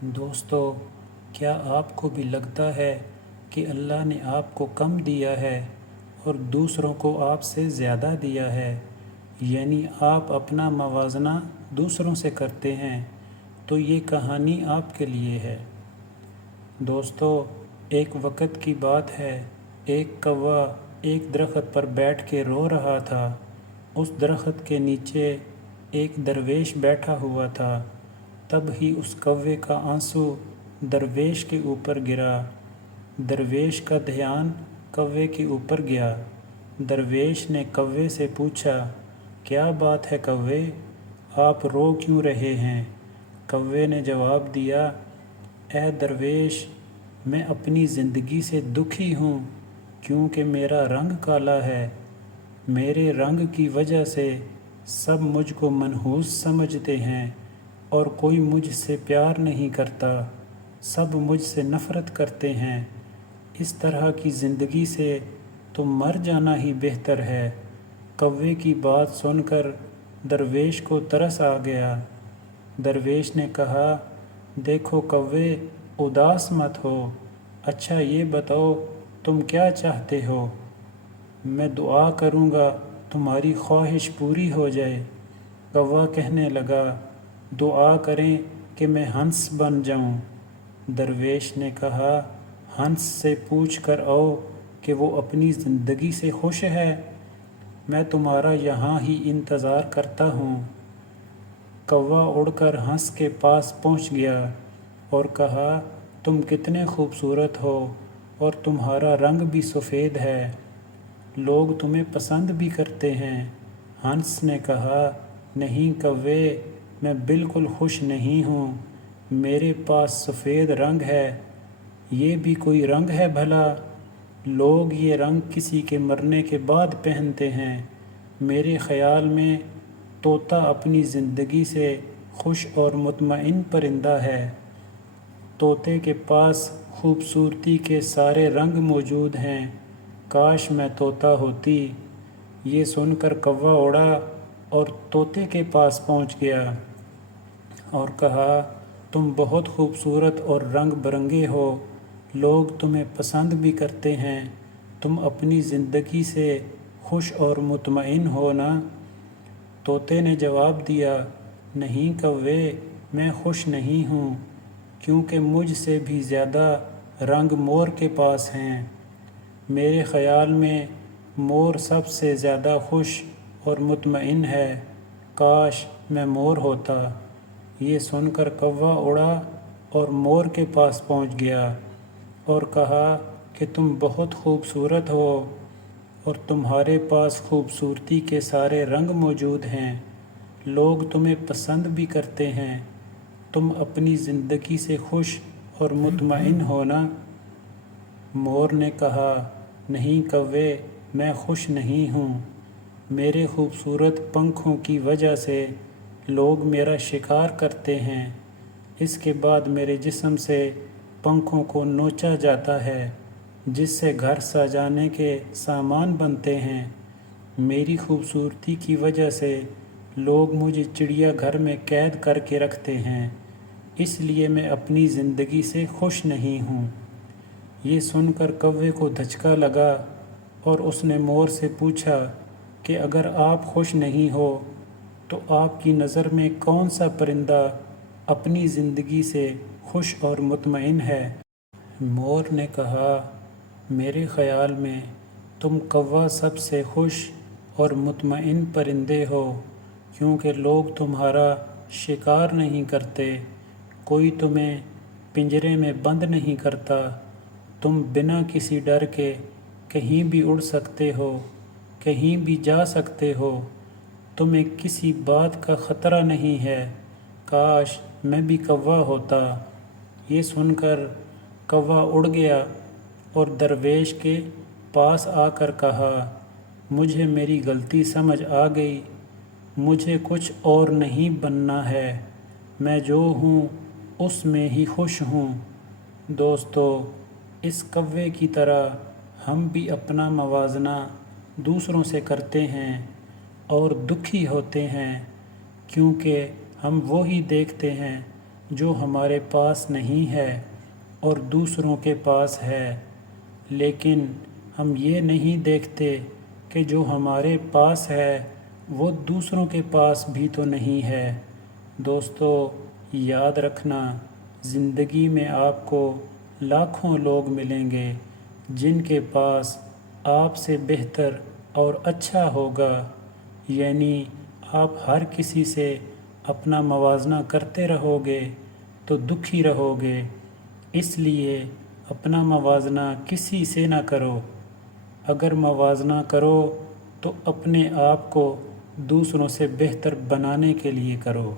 دوستو، کیا آپ کو بھی لگتا ہے کہ اللہ نے آپ کو کم دیا ہے اور دوسروں کو آپ سے زیادہ دیا ہے؟ یعنی آپ اپنا موازنہ دوسروں سے کرتے ہیں، تو یہ کہانی آپ کے لیے ہے۔ دوستو، ایک وقت کی بات ہے، ایک کوا ایک درخت پر بیٹھ کے رو رہا تھا۔ اس درخت کے نیچے ایک درویش بیٹھا ہوا تھا۔ تب ہی اس کوے کا آنسو درویش کے اوپر گرا۔ درویش کا دھیان کوے کے اوپر گیا۔ درویش نے کوے سے پوچھا، کیا بات ہے کوے، آپ رو کیوں رہے ہیں؟ کوے نے جواب دیا، اے درویش، میں اپنی زندگی سے دکھی ہوں کیونکہ میرا رنگ کالا ہے۔ میرے رنگ کی وجہ سے سب مجھ کو منحوس سمجھتے ہیں اور کوئی مجھ سے پیار نہیں کرتا، سب مجھ سے نفرت کرتے ہیں۔ اس طرح کی زندگی سے تو مر جانا ہی بہتر ہے۔ کوے کی بات سن کر درویش کو ترس آ گیا۔ درویش نے کہا، دیکھو کوے، اداس مت ہو، اچھا یہ بتاؤ تم کیا چاہتے ہو؟ میں دعا کروں گا تمہاری خواہش پوری ہو جائے۔ کوا کہنے لگا، دعا کریں کہ میں ہنس بن جاؤں۔ درویش نے کہا، ہنس سے پوچھ کر آؤ کہ وہ اپنی زندگی سے خوش ہے، میں تمہارا یہاں ہی انتظار کرتا ہوں۔ کوا اڑ کر ہنس کے پاس پہنچ گیا اور کہا، تم کتنے خوبصورت ہو اور تمہارا رنگ بھی سفید ہے، لوگ تمہیں پسند بھی کرتے ہیں۔ ہنس نے کہا، نہیں کوے، میں بالکل خوش نہیں ہوں، میرے پاس سفید رنگ ہے، یہ بھی کوئی رنگ ہے بھلا؟ لوگ یہ رنگ کسی کے مرنے کے بعد پہنتے ہیں۔ میرے خیال میں طوطا اپنی زندگی سے خوش اور مطمئن پرندہ ہے۔ طوطے کے پاس خوبصورتی کے سارے رنگ موجود ہیں، کاش میں طوطا ہوتی۔ یہ سن کر کوا اڑا اور طوطے کے پاس پہنچ گیا اور کہا، تم بہت خوبصورت اور رنگ برنگے ہو، لوگ تمہیں پسند بھی کرتے ہیں، تم اپنی زندگی سے خوش اور مطمئن ہو نا؟ طوطے نے جواب دیا، نہیں کوے، میں خوش نہیں ہوں، کیونکہ مجھ سے بھی زیادہ رنگ مور کے پاس ہیں۔ میرے خیال میں مور سب سے زیادہ خوش اور مطمئن ہے، کاش میں مور ہوتا۔ یہ سن کر کوا اڑا اور مور کے پاس پہنچ گیا اور کہا کہ تم بہت خوبصورت ہو اور تمہارے پاس خوبصورتی کے سارے رنگ موجود ہیں، لوگ تمہیں پسند بھی کرتے ہیں، تم اپنی زندگی سے خوش اور مطمئن ہو نا؟ مور نے کہا، نہیں کوے، میں خوش نہیں ہوں، میرے خوبصورت پنکھوں کی وجہ سے لوگ میرا شکار کرتے ہیں، اس کے بعد میرے جسم سے پنکھوں کو نوچا جاتا ہے جس سے گھر سجانے کے سامان بنتے ہیں۔ میری خوبصورتی کی وجہ سے لوگ مجھے چڑیا گھر میں قید کر کے رکھتے ہیں، اس لیے میں اپنی زندگی سے خوش نہیں ہوں۔ یہ سن کر کوے کو دھچکا لگا اور اس نے مور سے پوچھا کہ اگر آپ خوش نہیں ہو تو آپ کی نظر میں کون سا پرندہ اپنی زندگی سے خوش اور مطمئن ہے؟ مور نے کہا، میرے خیال میں تم کوا سب سے خوش اور مطمئن پرندے ہو، کیونکہ لوگ تمہارا شکار نہیں کرتے، کوئی تمہیں پنجرے میں بند نہیں کرتا، تم بنا کسی ڈر کے کہیں بھی اڑ سکتے ہو، کہیں بھی جا سکتے ہو، تمہیں کسی بات کا خطرہ نہیں ہے، کاش میں بھی کوا ہوتا۔ یہ سن کر کوا اڑ گیا اور درویش کے پاس آ کر کہا، مجھے میری غلطی سمجھ آ گئی، مجھے کچھ اور نہیں بننا ہے، میں جو ہوں اس میں ہی خوش ہوں۔ دوستو، اس کوے کی طرح ہم بھی اپنا موازنہ دوسروں سے کرتے ہیں اور دکھی ہوتے ہیں، کیونکہ ہم وہی دیکھتے ہیں جو ہمارے پاس نہیں ہے اور دوسروں کے پاس ہے، لیکن ہم یہ نہیں دیکھتے کہ جو ہمارے پاس ہے وہ دوسروں کے پاس بھی تو نہیں ہے۔ دوستو، یاد رکھنا، زندگی میں آپ کو لاکھوں لوگ ملیں گے جن کے پاس آپ سے بہتر اور اچھا ہوگا، یعنی آپ ہر کسی سے اپنا موازنہ کرتے رہو گے تو دکھی رہو گے، اس لیے اپنا موازنہ کسی سے نہ کرو۔ اگر موازنہ کرو تو اپنے آپ کو دوسروں سے بہتر بنانے کے لیے کرو۔